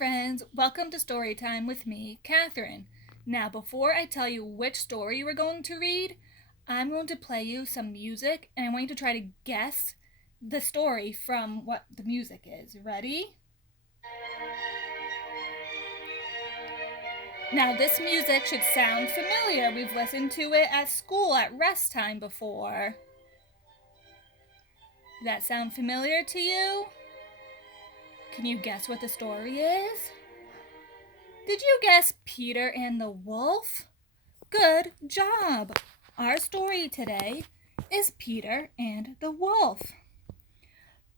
friends, welcome to Storytime with me, Catherine. Now, before I tell you which story we're going to read, I'm going to play you some music and I want you to try to guess the story from what the music is. Ready? Now, this music should sound familiar. We've listened to it at school at rest time before. Does that sound familiar to you? Can you guess what the story is? Did you guess Peter and the Wolf? Good job! Our story today is Peter and the Wolf.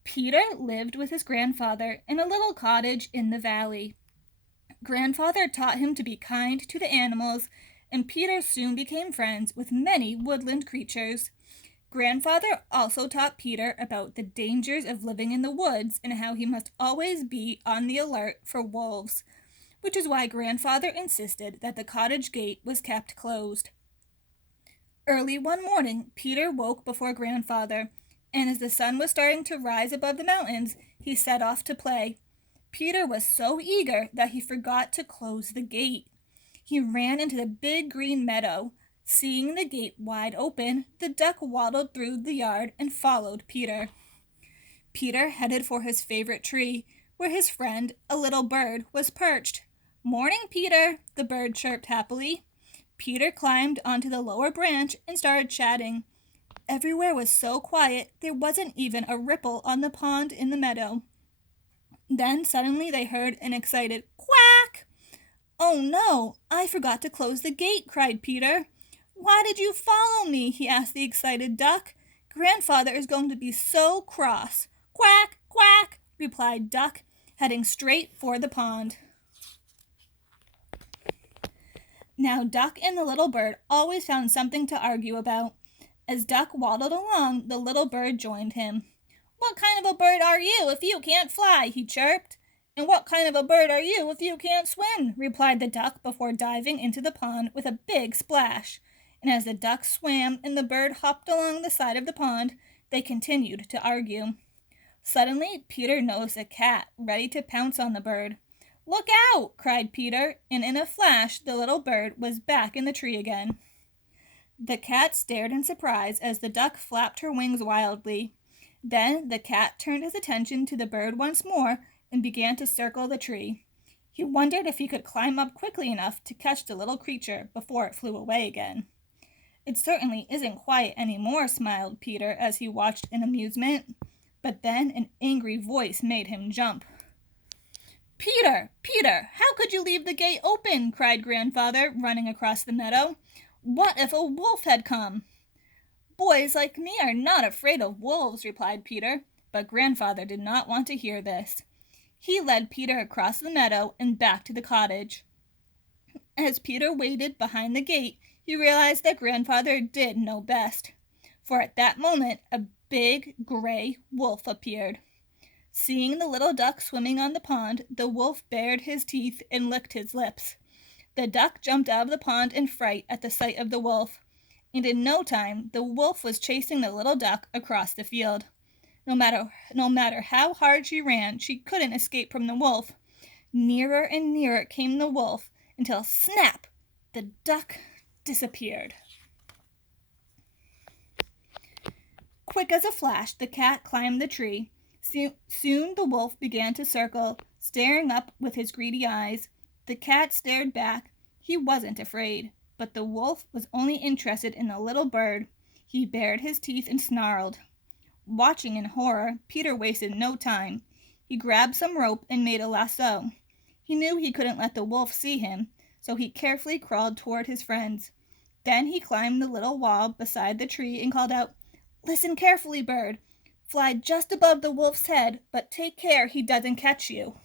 Peter lived with his grandfather in a little cottage in the valley. Grandfather taught him to be kind to the animals, and Peter soon became friends with many woodland creatures. Grandfather also taught Peter about the dangers of living in the woods and how he must always be on the alert for wolves, which is why Grandfather insisted that the cottage gate was kept closed. Early one morning, Peter woke before Grandfather, and as the sun was starting to rise above the mountains, he set off to play. Peter was so eager that he forgot to close the gate. He ran into the big green meadow. Seeing the gate wide open, the duck waddled through the yard and followed Peter. Peter headed for his favorite tree, where his friend, a little bird, was perched. "Morning, Peter," the bird chirped happily. Peter climbed onto the lower branch and started chatting. Everywhere was so quiet, there wasn't even a ripple on the pond in the meadow. Then suddenly they heard an excited quack. "Oh no, I forgot to close the gate," cried Peter. "Why did you follow me?" he asked the excited duck. "Grandfather is going to be so cross." "Quack, quack," replied Duck, heading straight for the pond. Now Duck and the little bird always found something to argue about. As Duck waddled along, the little bird joined him. "What kind of a bird are you if you can't fly?" he chirped. "And what kind of a bird are you if you can't swim?" replied the duck before diving into the pond with a big splash. And as the duck swam and the bird hopped along the side of the pond, they continued to argue. Suddenly, Peter noticed a cat ready to pounce on the bird. "Look out!" cried Peter, and in a flash the little bird was back in the tree again. The cat stared in surprise as the duck flapped her wings wildly. Then the cat turned his attention to the bird once more and began to circle the tree. He wondered if he could climb up quickly enough to catch the little creature before it flew away again. "It certainly isn't quiet anymore," smiled Peter as he watched in amusement. But then an angry voice made him jump. "Peter! Peter! How could you leave the gate open?" cried Grandfather, running across the meadow. "What if a wolf had come?" "Boys like me are not afraid of wolves," replied Peter, but Grandfather did not want to hear this. He led Peter across the meadow and back to the cottage. As Peter waited behind the gate, he realized that Grandfather did know best, for at that moment a big gray wolf appeared. Seeing the little duck swimming on the pond, the wolf bared his teeth and licked his lips. The duck jumped out of the pond in fright at the sight of the wolf, and in no time the wolf was chasing the little duck across the field. No matter how hard she ran, she couldn't escape from the wolf. Nearer and nearer came the wolf until, snap, the duck disappeared. Quick as a flash, the cat climbed the tree. Soon the wolf began to circle, staring up with his greedy eyes. The cat stared back. He wasn't afraid, but the wolf was only interested in the little bird. He bared his teeth and snarled. Watching in horror, Peter wasted no time. He grabbed some rope and made a lasso. He knew he couldn't let the wolf see him, so he carefully crawled toward his friends. Then he climbed the little wall beside the tree and called out, "Listen carefully, bird. Fly just above the wolf's head, but take care he doesn't catch you."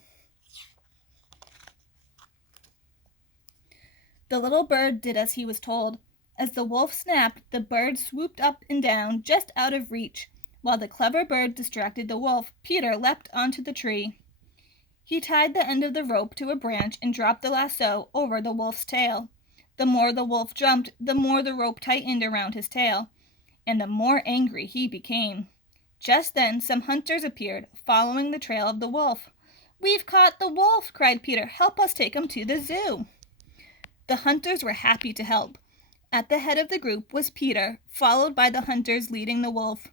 The little bird did as he was told. As the wolf snapped, the bird swooped up and down just out of reach. While the clever bird distracted the wolf, Peter leapt onto the tree. He tied the end of the rope to a branch and dropped the lasso over the wolf's tail. The more the wolf jumped, the more the rope tightened around his tail, and the more angry he became. Just then some hunters appeared, following the trail of the wolf. "We've caught the wolf!" cried Peter. "Help us take him to the zoo." The hunters were happy to help. At the head of the group was Peter, followed by the hunters leading the wolf.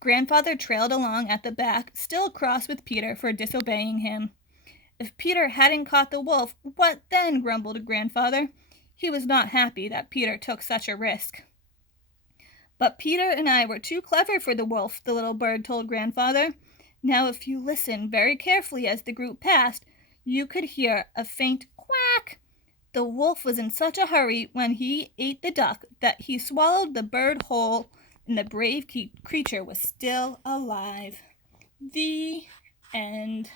Grandfather trailed along at the back, still cross with Peter for disobeying him. If Peter hadn't caught the wolf, what then? Grumbled Grandfather. He was not happy that Peter took such a risk. But Peter and I were too clever for the wolf, the little bird told Grandfather. Now if you listen very carefully as the group passed, you could hear a faint quack. The wolf was in such a hurry when he ate the duck that he swallowed the bird whole, and the brave creature was still alive. The end.